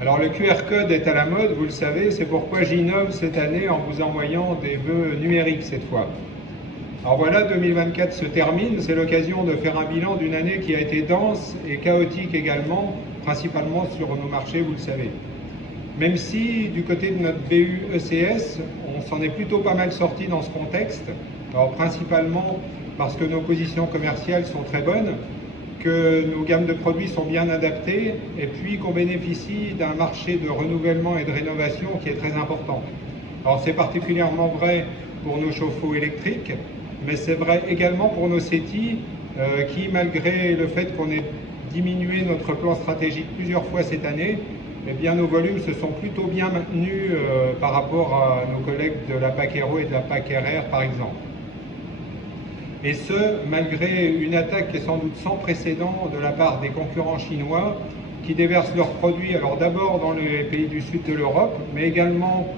Alors le QR code est à la mode, vous le savez, c'est pourquoi j'innove cette année en vous envoyant des vœux numériques cette fois. Alors voilà, 2024 se termine, c'est l'occasion de faire un bilan d'une année qui a été dense et chaotique également, principalement sur nos marchés, vous le savez. Même si du côté de notre BU ECS, on s'en est plutôt pas mal sorti dans ce contexte, alors principalement parce que nos positions commerciales sont très bonnes, que nos gammes de produits sont bien adaptées et puis qu'on bénéficie d'un marché de renouvellement et de rénovation qui est très important. Alors c'est particulièrement vrai pour nos chauffe-eau électriques, mais c'est vrai également pour nos SETI qui, malgré le fait qu'on ait diminué notre plan stratégique plusieurs fois cette année, eh bien, nos volumes se sont plutôt bien maintenus par rapport à nos collègues de la PAC Aero et de la PAC RR par exemple. Et ce, malgré une attaque qui est sans doute sans précédent de la part des concurrents chinois qui déversent leurs produits, alors d'abord dans les pays du sud de l'Europe, mais également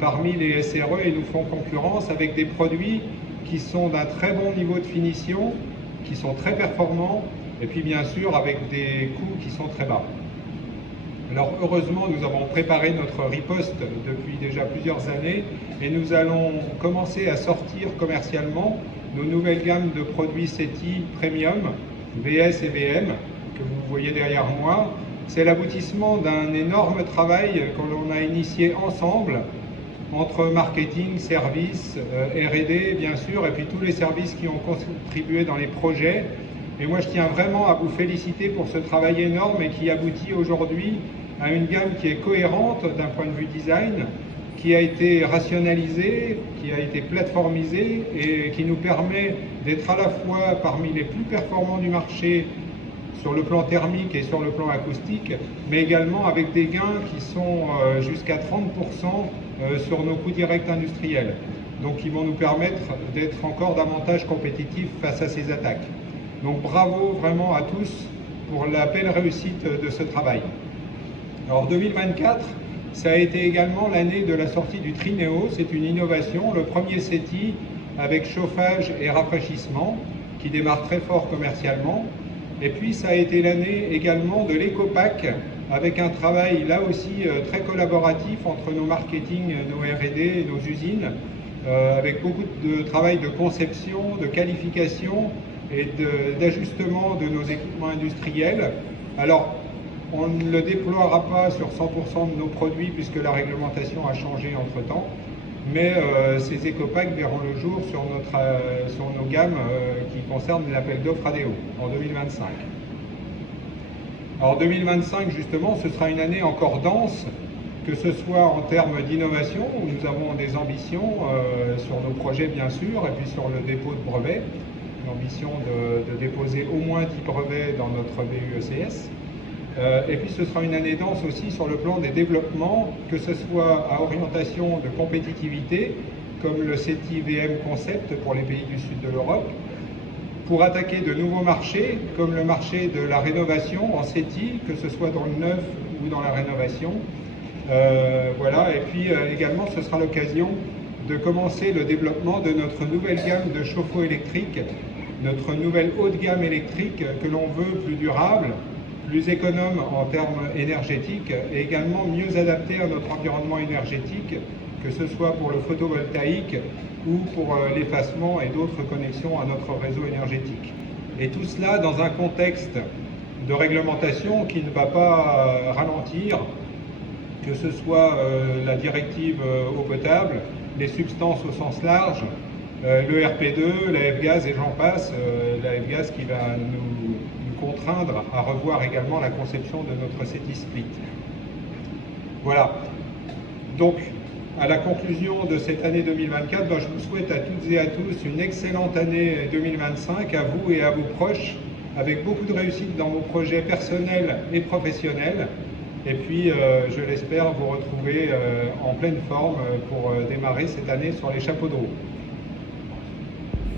parmi les SRE et nous font concurrence avec des produits qui sont d'un très bon niveau de finition, qui sont très performants, et puis bien sûr avec des coûts qui sont très bas. Alors heureusement, nous avons préparé notre riposte depuis déjà plusieurs années et nous allons commencer à sortir commercialement nos nouvelles gammes de produits SETI Premium, VS et VM, que vous voyez derrière moi. C'est l'aboutissement d'un énorme travail que l'on a initié ensemble entre marketing, services, R&D bien sûr, et puis tous les services qui ont contribué dans les projets. Et moi, je tiens vraiment à vous féliciter pour ce travail énorme et qui aboutit aujourd'hui à une gamme qui est cohérente d'un point de vue design, qui a été rationalisée, qui a été plateformisée et qui nous permet d'être à la fois parmi les plus performants du marché sur le plan thermique et sur le plan acoustique, mais également avec des gains qui sont jusqu'à 30% sur nos coûts directs industriels. Donc qui vont nous permettre d'être encore davantage compétitifs face à ces attaques. Donc bravo vraiment à tous pour la belle réussite de ce travail. Alors 2024, ça a été également l'année de la sortie du Trineo, c'est une innovation, le premier SETI avec chauffage et rafraîchissement qui démarre très fort commercialement. Et puis ça a été l'année également de l'EcoPack avec un travail là aussi très collaboratif entre nos marketing, nos R&D et nos usines, avec beaucoup de travail de conception, de qualification et d'ajustement de nos équipements industriels. Alors, on ne le déploiera pas sur 100% de nos produits puisque la réglementation a changé entre-temps, mais ces éco-packs verront le jour sur nos gammes qui concernent l'appel d'offres ADO en 2025. Alors 2025, justement, ce sera une année encore dense, que ce soit en termes d'innovation, où nous avons des ambitions sur nos projets bien sûr, et puis sur le dépôt de brevets, l'ambition de déposer au moins 10 brevets dans notre BU-ECS. Et puis ce sera une année dense aussi sur le plan des développements, que ce soit à orientation de compétitivité, comme le SETI VM Concept pour les pays du sud de l'Europe, pour attaquer de nouveaux marchés, comme le marché de la rénovation en SETI, que ce soit dans le neuf ou dans la rénovation. Voilà, et puis également ce sera l'occasion de commencer le développement de notre nouvelle gamme de chauffe-eau électrique, notre nouvelle haute gamme électrique que l'on veut plus durable, plus économe en termes énergétiques et également mieux adapté à notre environnement énergétique, que ce soit pour le photovoltaïque ou pour l'effacement et d'autres connexions à notre réseau énergétique. Et tout cela dans un contexte de réglementation qui ne va pas ralentir, que ce soit la directive eau potable, les substances au sens large, le RP2, la F-gaz et j'en passe, la F-gaz qui va nous contraindre à revoir également la conception de notre SETI Split. Voilà. Donc, à la conclusion de cette année 2024, je vous souhaite à toutes et à tous une excellente année 2025, à vous et à vos proches, avec beaucoup de réussite dans vos projets personnels et professionnels. Et puis, je l'espère, vous retrouver en pleine forme pour démarrer cette année sur les chapeaux de roue.